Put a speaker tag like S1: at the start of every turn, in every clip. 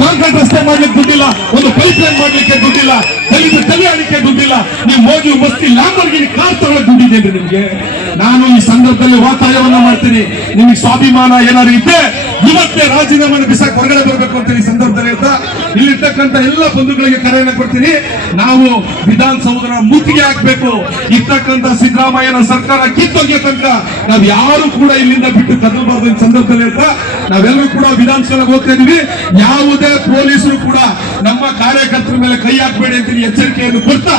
S1: Concrete ರಸ್ತೆ ಮಾಡ್ಲಿಕ್ಕೆ ದುಡ್ಡಿಲ್ಲ, ಒಂದು ಪೈಪ್ ಲೈನ್ ಮಾಡ್ಲಿಕ್ಕೆ ದುಡ್ಡಿಲ್ಲ ದಲಿತ ತಲೆ ಅಡಿಕೆ ದುಡ್ಡಿಲ್ಲ. ನೀವು ಮೋದಿ ಮಸ್ತಿ ಲ್ಯಾಂಬರ್ಗಿನಿ ಕಾರ್ ತಗೊಳ್ಳೋಕೆ ದುಡ್ಡಿದೆ ನಿಮ್ಗೆ. ನಾನು ಈ ಸಂದರ್ಭದಲ್ಲಿ ವಾತಾಯವನ್ನ ಮಾಡ್ತೀನಿ. ನಿಮಗೆ ಸ್ವಾಭಿಮಾನ ಏನಾದ್ರು ಇದ್ದೆ ಇವತ್ತೇ ರಾಜೀನಾಮೆ ಬಿಸಾಕ್ ಹೊರಗಡೆ ಬರಬೇಕು ಅಂತ ಈ ಸಂದರ್ಭದಲ್ಲಿ ಅಂತ ಇಲ್ಲಿರ್ತಕ್ಕಂಥ ಎಲ್ಲ ಬಂಧುಗಳಿಗೆ ಕರೆಯನ್ನ ಕೊಡ್ತೀನಿ. ನಾವು ವಿಧಾನಸೌಧನ ಮುತ್ತಿಗೆ ಹಾಕ್ಬೇಕು. ಇರ್ತಕ್ಕಂಥ ಸಿದ್ದರಾಮಯ್ಯನ ಸರ್ಕಾರ ಕಿತ್ತೊಗೆ ತನಕ ನಾವ್ ಯಾರು ಕೂಡ ಇಲ್ಲಿಂದ ಬಿಟ್ಟು ಕದಲಬಾರ್ದು ಸಂದರ್ಭದಲ್ಲಿ ಅಂತ ನಾವೆಲ್ಲರೂ ಕೂಡ ವಿಧಾನಸೌಧಕ್ಕೆ ಹೋಗ್ತಾ ಇದೀವಿ ಯಾವುದೇ ಪೊಲೀಸರು ಕೂಡ ನಮ್ಮ ಕಾರ್ಯಕರ್ತರ ಮೇಲೆ ಕೈ ಹಾಕ್ಬೇಡಿ ಅಂತ ಎಚ್ಚರಿಕೆಯನ್ನು ಕೊಡ್ತಾ,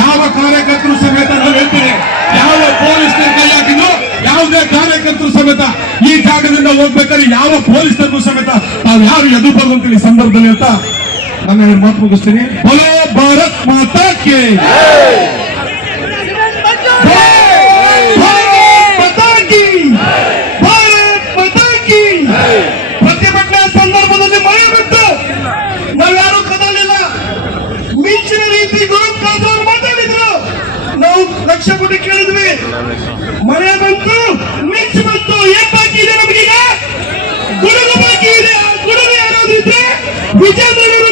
S1: ಯಾವ ಕಾರ್ಯಕರ್ತರು ಸಮೇತ ನಾವು ಹೇಳ್ತೀವಿ. ಯಾವ ಪೊಲೀಸ್ ಕೈ ಹಾಕಿದ್ರು, ಯಾವುದೇ ಕಾರ್ಯಕರ್ತರು ಸಮೇತ ಈ ಜಾಗದಿಂದ ಹೋಗ್ಬೇಕಾದ್ರೆ ಯಾವ ಪೊಲೀಸರಿಗೂ ಸಮೇತ ನಾವು ಯಾರು ಎದುರು ಈ ಸಂದರ್ಭದಲ್ಲಿ ಅಂತ ನನ್ನ ಮಾತು ಮುಗಿಸ್ತೀನಿ. ಬಲೋ ಭಾರತ್ ಮಾತಾ ಕೆ ಭಾರತ್ ಮಾತಾ ಕಿ! ಭಾರತ್ ಮಾತಾ ಕಿ! ಪ್ರತಿಭಟನೆ ಸಂದರ್ಭದಲ್ಲಿ ಮಳೆ ಬಿಟ್ಟು ನಾವ್ಯಾರು ಕದಲಿಲ್ಲ. ಮಿಂಚಿನ ರೀತಿ ಗುರು ಮಾತಾಡಿದ್ರು. ನಾವು ಲಕ್ಷ ಕೋಟಿ ಕೇಳಿದ್ವಿ. ಮಳೆ ಬಂತು, ಮಿಂಚು ಬಂತು. ಏನ್ ಗುಡುಗು ಬಾಕಿ ಇದೆ. ಗುಡುಗು ಯಾರಾದ್ರೂ ಇದ್ರೆ ವಿಜಯನಗರ